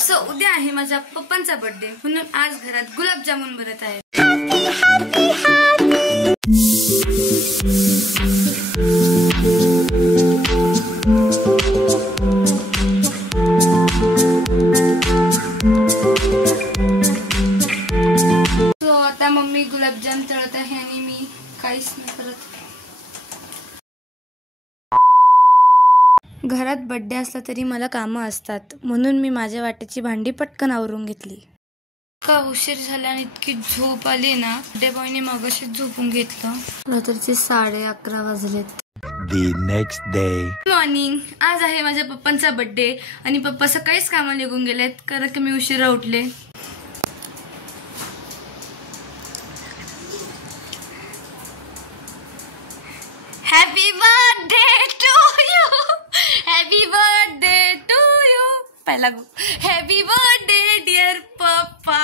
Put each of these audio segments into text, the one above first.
So उद्या आहे माझ्या पप्पांचा बर्थडे, म्हणून आज घरात गुलाबजामुन बनत आहेत. सो आता मम्मी गुलाबजाम तळत आहे आणि मी काहीच नाही करत. घरात बर्थडे असला तरी मला कामं असतात, म्हणून मी माझ्या वाट्याची भांडी पटकन आवरून घेतली. का उशीर झाला आणि इतकी झोप आली ना, बर्थडे बॉयने मगाशीच झोपून घेतलं. रात्रीचे 11:30 वाजलेत. The next day. मॉर्निंग. आज आहे माझ्या पप्पांचा बर्थडे आणि पप्पा सकाळीच कामाला निघून गेलेत, कारण की मी उशिरा उठले. Happy birthday to you, happy birthday to you. पहिला गो हॅपी बर्थडे डिअर पप्पा.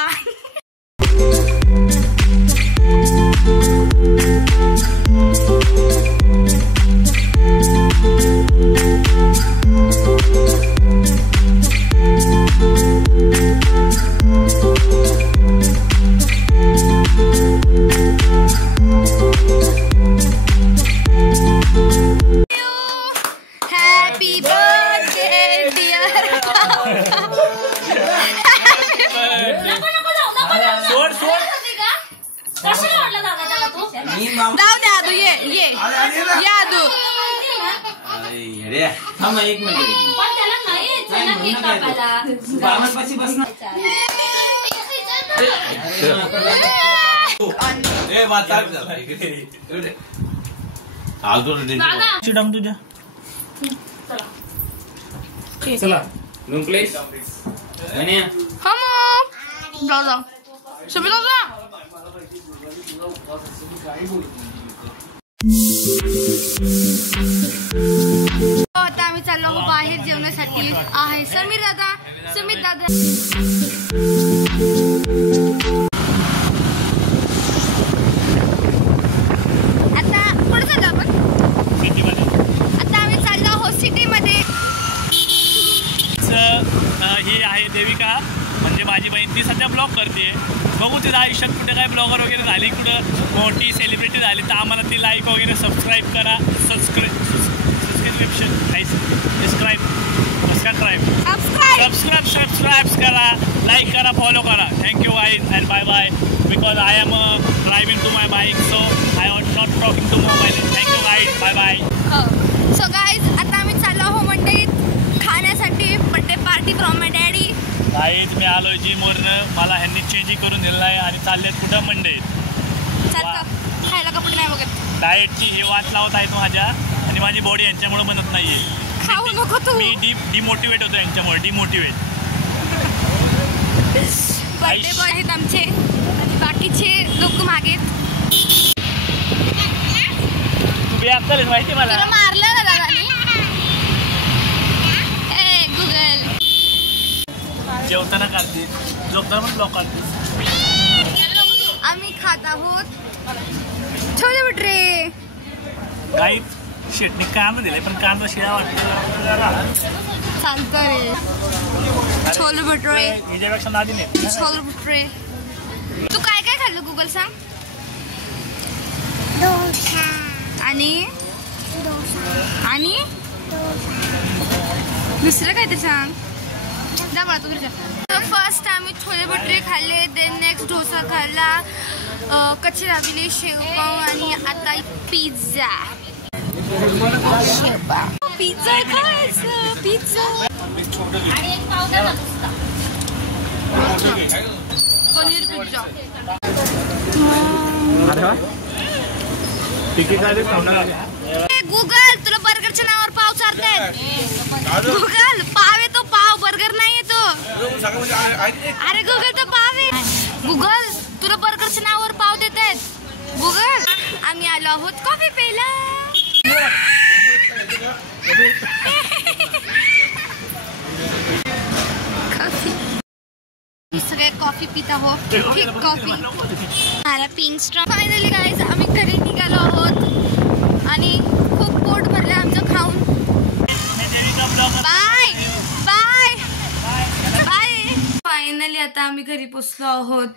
एक मिनिट तुझ्या चला प्लीज. आता आम्ही चाललो आहोत बाहेर जेवण्यासाठी. आहे समीर दादा. आता कुठे चाललो आपण? आता आम्ही चाललो आहोत सिटीमध्ये. ही आहे देविका, म्हणजे माझी बहीण. ती सध्या ब्लॉग करते. बघू तिला आयुष्यात कुठे काय ब्लॉगर वगैरे झाली, कुठं मोठी सेलिब्रिटी झाली, तर आम्हाला ती लाईक वगैरे सबस्क्राईब करा. सबस्क्राईब करा, लाईक करा, फॉलो करा. Thank you guys and bye bye. Because I am driving to my bike, so I want not talking to mobile. Thank you guys, bye bye. So guys आता आम्ही चाललो आहोत मंडईत खाण्यासाठी. Birthday party from my daddy. Guys मी आलोय जिमवरनं. मला ह्यांनी चेंजिंग करून दिलं आहे आणि चाललेत कुठं मंडईत. खायला कपडे नाही बघत. डाएटची हे वाट लावत आहेत माझ्या, आणि माझी बॉडी यांच्यामुळे बनत नाहीये. खाऊ नको तू. मी डिमोटिवेट होतो यांच्यामुळे. डिमोटिवेट. बर्थडे बॉय आहेत आमचे, बाकीचे लोक मागे. तू बी आता माहिती मला मारलं ना दादानी. गुगल जेवताना काढते, झोपताना पण ब्लॉग काढते. आम्ही खात आहोत छोले भटुरे. काही शेटने कांदा दिलाय, पण कांदा शिळा वाटतो. चालतं रे. छोले भटुरे याच्यापेक्षा नादी नाही. छोले भटुरे. तू काय काय खाल्लं गुगल सांग. आणि दुसरं काय ते सांग. जा मला तू तुझ्या. फर्स्ट आम्ही छोले भटुरे खाल्ले, देन नेक्स्ट डोसा खाल्ला, कच्ची दाबेली, शेवपाव आणि आता पिझ्झा. पिझ्झा खायचं. Pizza paneer pizza. गुगल तुला बर्गरच्या नावावर पाव चारतायत. गुगल पाव आहे तो, पाव बर्गर नाही तो. अरे गुगल तो पाव आहे. गुगल तुला बर्गरच्या नावावर पाव देत आहेत. गुगल आम्ही आलो आहोत कॉफी प्यायला. सगळे कॉफी पित आहोत. ठीक कॉफी. मला पिंक स्ट्रॉ. फायनली गाईज आम्ही घरी निघालो आहोत आणि खूप पोट भरलं आमचं खाऊन. Bye bye bye. फायनली आता आम्ही घरी पोचलो आहोत.